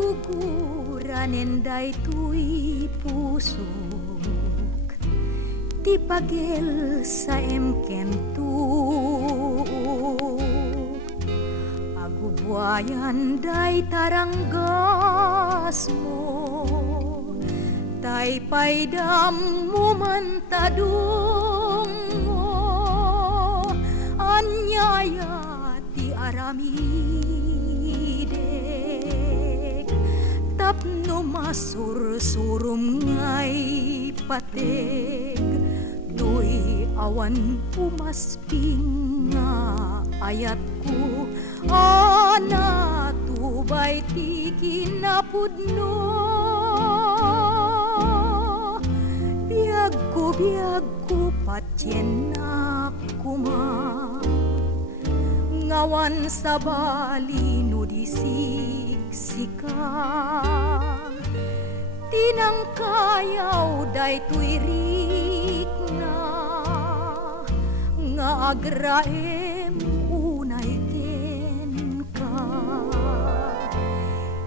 guguran enday tuy pusok ti pagel sa emken tu agubwayan day taranggas mo tay paydam mo man tadong mo anyaya ti aramidek tapno masursurum ngay pateg doy awan umasping nga ayat ko ana tubay ti kinapudno biag ko patyen na kuma ngawan sa bali no disiksika tinangkayaw day tuirik na nga agraem unay ken ka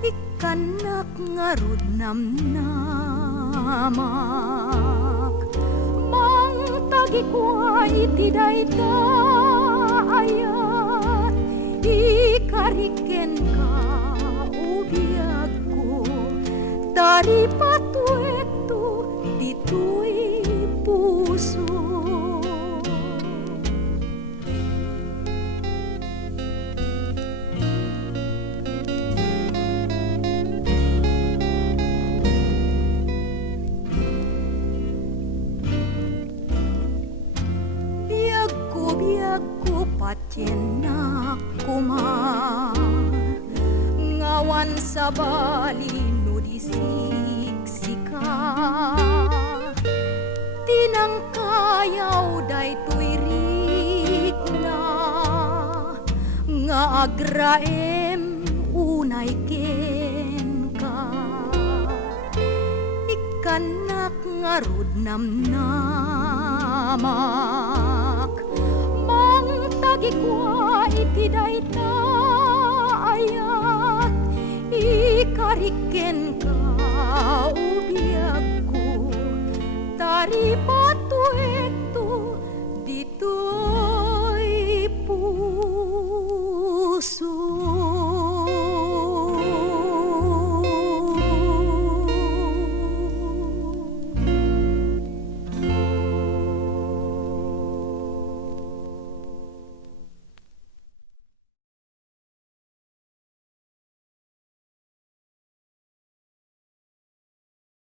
ikanak nga rod namnamak mang tagi kwa iti dayta ayat ikariken ka ubiag ko dari patueto dito'y puso biag ko patyen na kuma ngawan sa bali no disiksika tinangkayaw day tuirik na nga agraem unay ken ka ikanak nga rod namnamak mang tagi ko